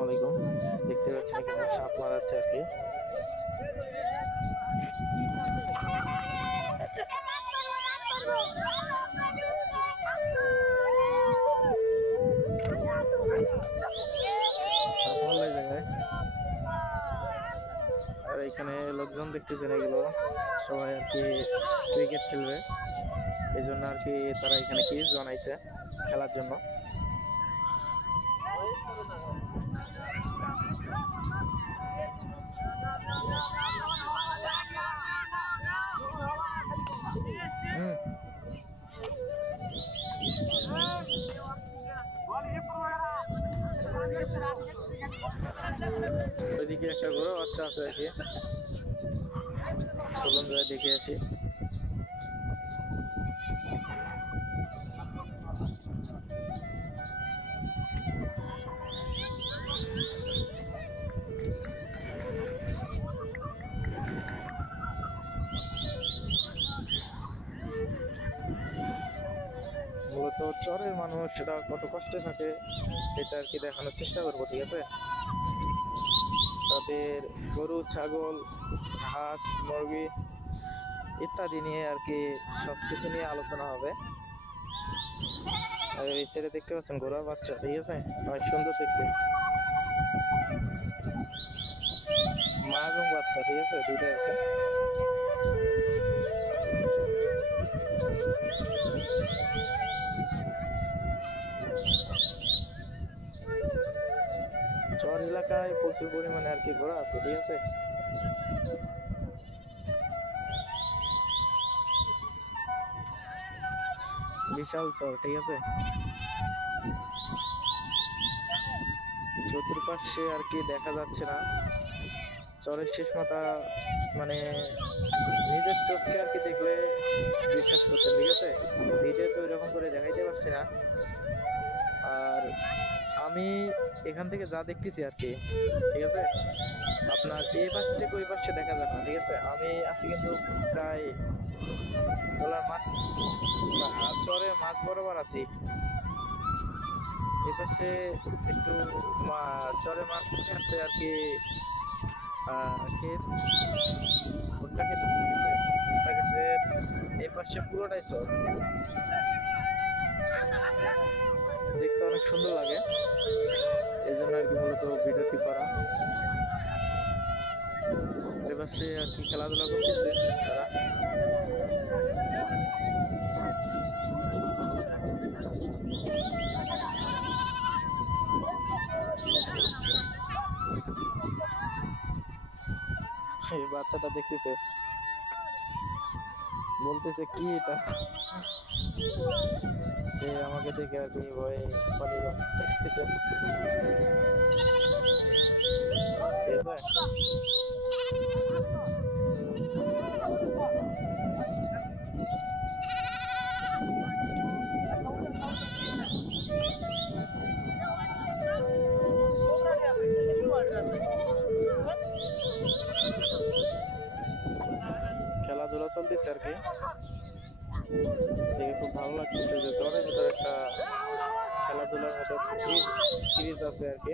আসসালামু আলাইকুম দেখতে পাচ্ছেন এখানে সাপ মারাচ্ছে আর কি। আর এখানে লোকজন দেখতেছেন এগুলো। সবাই আর কি ক্রিকেট খেলবে। এই জন্য আর কি তারা এখানে কি জানাইছে খেলার জন্য। ওইদিকে একটা ঘোড়া বাচ্চা আছে কি। চলুন দেখে আসি। মূলত চরের মানুষ, সেটা কত কষ্টে থাকে, এটা আর কি দেখানোর চেষ্টা করব, ঠিক আছে? তাদের গরু, ছাগল, হাঁস, মুরগি ইত্যাদি নিয়ে আর কি সব কিছু নিয়ে আলোচনা হবে। আর এই ছেলে দেখতে পাচ্ছেন ঘোড়া বাচ্চা, ঠিক আছে? অনেক সুন্দর দেখতে। মা এবং বাচ্চা, ঠিক আছে? দুটাই আছে। চর এলাকায় প্রচুর পরিমাণে আর কি ঘোরা আছে, ঠিক আছে? বিশাল চর, ঠিক আছে? চতুর্পাশে আর কি দেখা যাচ্ছে না। চরের শেষ মাথা মানে নিজের চোখকে আর কি দেখলে বিশ্বাস করতে ঠিক আছে? ভিডিও তো এরকম করে দেখাইতে পারছি না। আর আমি এখান থেকে যা দেখতেছি আর কি, ঠিক আছে? আপনার এই পাশ থেকে ওই পাশে দেখা যায় না, ঠিক আছে? আমি আজকে কিন্তু প্রায় ওলা মাছ চরে মাছ বরাবর আছি। এই পাশে একটু চরে মাছ আছে আর কি ক্ষেত। ভুট্টা এই পাশে পুরোটাই চর। অনেক সুন্দর লাগে। এই জন্য আর কি মূলত ভিডিওটি করা। এপাশে আর কি খেলাধুলা করতেছে তারা। এই বাচ্চাটা দেখতেছে। বলতেছে কি এটা সে আমাকে দেখে আর কি ভয়ে পালিয়ে কি দেখে খুব ভালো লাগছে যে জ্বরের ভিতরে একটা খেলাধুলার মতো সিরিজ আছে আর কি।